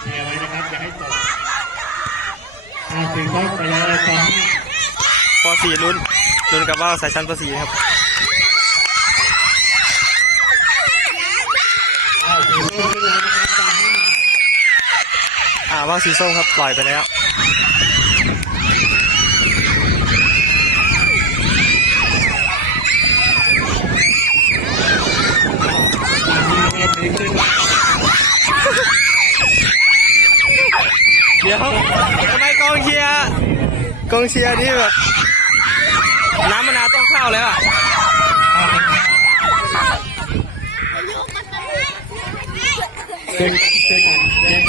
เชียร์ไว้นะครับอย่าให้ตกอาสีส้มไปเลยสองป .4 ลุ้นลุ้นกับว่าวสายชั้นป .4 ครับอ่าสีส้มขึ้นแล้วนะครับอ่าว่าวสีส้มครับปล่อยไปแล้ว สามห้าเมตรนี้ขึ้น เดี๋ยวทำไมกองเชียร์ กองเชียร์นี่แบบน้ำมะนาวต้องเข้าแล้วอะช่วยช่วยกันแย่ง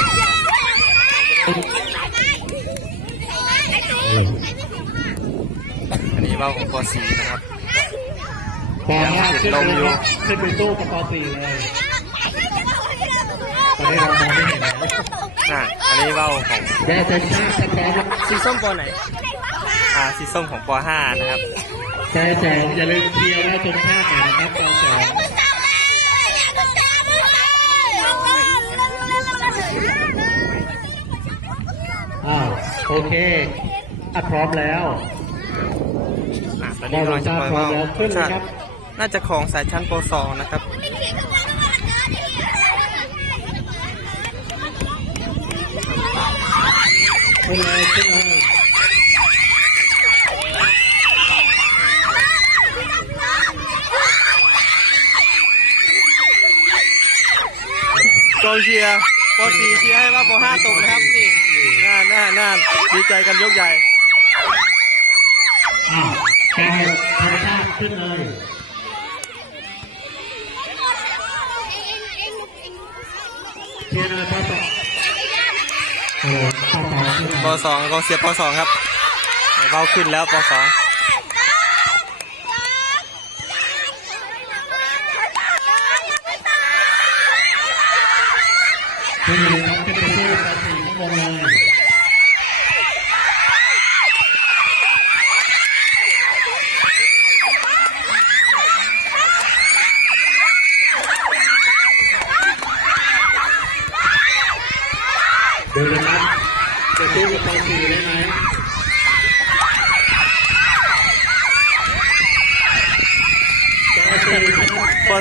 อันนี้ว่าวของป .4 นะครับปห้าขึ้นไปเลยครับขึ้นไปสู้กับปสี่เลยตอนนี้เรามองไม่เห็นแล้วอ่าอันนี้ว่าวของแย่จะชาติแท้ๆครับสีส้มปไหน อ่าสีส้มของป .5 นะครับแจ๋แจ๋วอย่าลืมเชียร์ว่าตรงชาติหน่อยนะครับแจ๋แจ๋วอ้าวโอเคอะพร้อมแล้วอ่าตอนนี้กำลังจะปล่อยว่าวขึ้นเลยครับ น่าจะของสายชั้นป .2 นะครับขึ้นเลยขึ้นเลย กอง เชียร์ป .4 เชียร์ให้ว่าป .5 ตกนะครับนี่น่าน่าน่าดีใจกันยกใหญ่อ้าวแก้วธรรมชาติขึ้นเลยเชียร์เลยพ่อต่อโอ้พ่อต่อขึ้นป .2 กองเชียร์ป .2 ครับเบาขึ้นแล้วป .2 ขึ้นเลยครับขึ้นไปสู้กับสี่ข้างบนเลย ดูนะครับจะสู้กับปสี่ได้ไหม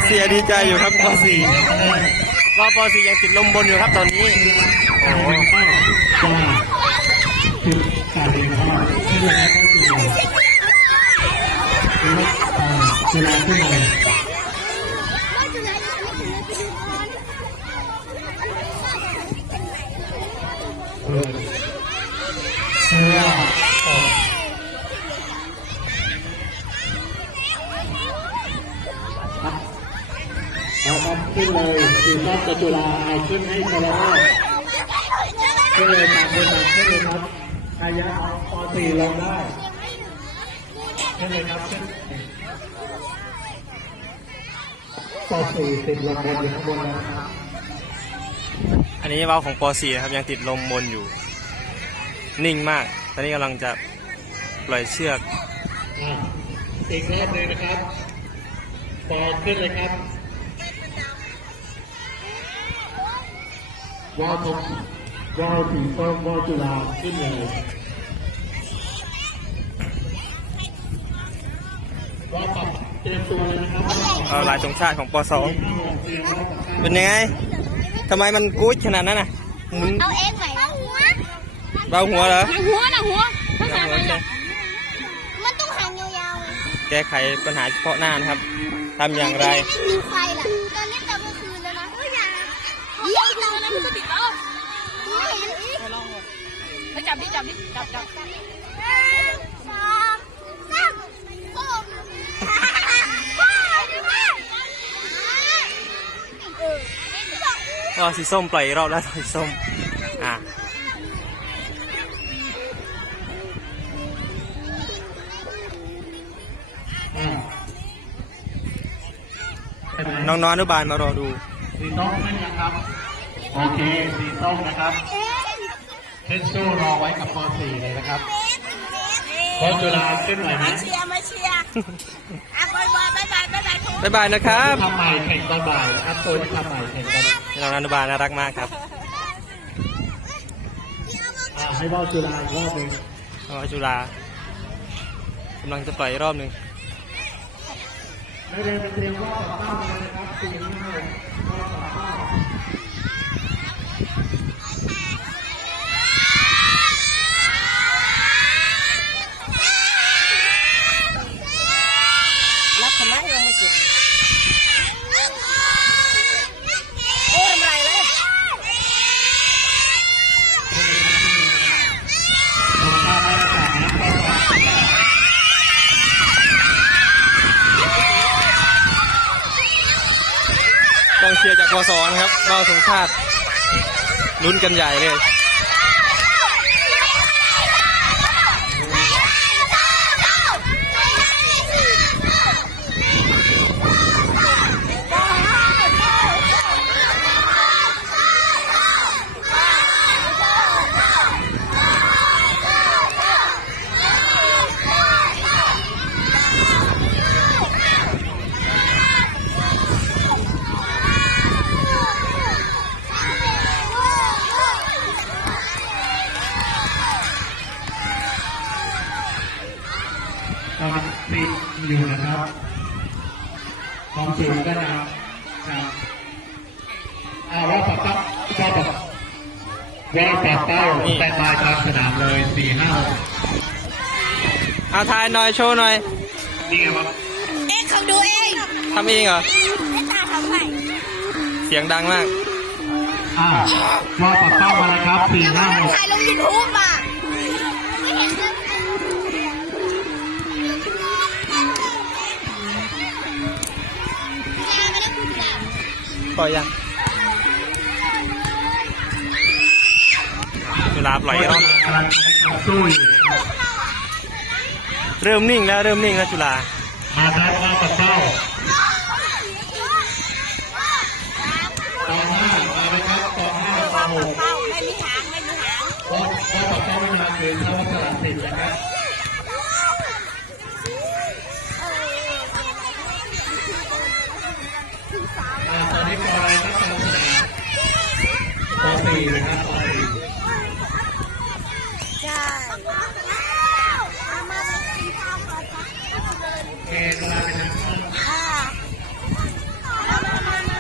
ปสี่ครับป .4 ดีใจอยู่ครับป .4 ว่าป .4 ยังติดลมบนอยู่ครับตอนนี้โอ้โหก็จะถึงการเรียนข้อที่เราได้เข้าสู่เวลาขึ้นมาเออ ขึ้นเลยสีส้มกับจุฬาอาขึ้นให้คาราโอขึ้นเลยตามเลยตามขึ้นเลยครับอายะเอสี่ลงได้ขึ้นเลยครับขึ้นปสี่ติดลงบนอยู่ข้างบนนะครับอันนี้เว้าของป .4 นะครับยังติดลมบนอยู่ นิ่งมาก ตอนนี้กำลังจะปล่อยเชือกอีกรอบหนึงนะครับปอขึ้นเลยครับ ว่าวทงว่าวสีส้มว่าวจุฬาขึ้นเลยว่าวปรับเตรียมตัวเลยนะครับเอาลายตรงชาติของปสอง .2 เป็นยังไงทำไมมันกู๊ดขนาดนั้นน่ะหมุนเอาเองไหมเอาหัวเบาหัวเหรอ หัวนะหัวเบาหัวใช่มันต้องหางยาวแก้ไขปัญหาเฉพาะหน้านะครับทำๆอย่างไร ไม่มีไฟล่ะ บดิจับดิจับจับหนึ่งสองสามโอ้พ่อดูว่าเออก็สีส้มปล่อยอีกรอบแล้วสีส้ม อะอะใช่ไหมน้องๆอนุบาลมารอดู สีส้มขึ้นนะครับ โอเค สีส้มนะครับ ขึ้นสู้รอไว้กับป .4 เลยนะครับโค้ชจุฬาขึ้นหน่อยไหมเชียร์มาเชียร์อะบอยบ๊ายบายบ๊ายบายทุกบ๊ายบายนะครับทำใหม่แข่งตอนบ่ายนะครับตัวที่ทำใหม่แข่งตอนน้องอนุบาลน่ารักมากครับอ่าให้บอลจุฬาอีกรอบหนึ่งน้องจุฬากำลังจะปล่อยอีกรอบหนึ่งไม่ได้เป็นเตรียมรอบต่อเป้าเลยนะครับสี่ห้ารอบต่อเป้า รับทำไมยังไม่เก็บโอ้ทำไรเลย ตรงข้ามมาตรฐานนะครับ กองเชียร์จา กศนะครับเราสงชาติลุ้นกันใหญ่เลย อยู่นะครับความสูงก็นะครับครับอ่าว่าปักเป้าว่าปักว่าปักเป้าแตนบายกลางสนามเลยสี่ห้าหกเอาทายหน่อยโชว์หน่อย นี่ไงครับเอ็กเขาดูเองทำเองเหรอไอ้ตาทำไงเสียงดังมาก อ่าว่าปักเป้ามาแล้วครับสี่ห้าหกถ่ายลงยูทูบอะ ปล่อยยังจุฬาปล่อยอีกรอบกำลังสู้อยู่เริ่มนิ่งแล้วเริ่มนิ่งแล้วจุฬามาครับว่าปักเป้าต่อห้ามาไหมครับต่อห้าต่อหกเป้าไม่มีหางไม่มีหางว่าว่าปักเป้าไม่มาคือถ้าว่าสลับสิทธิ์นะครับ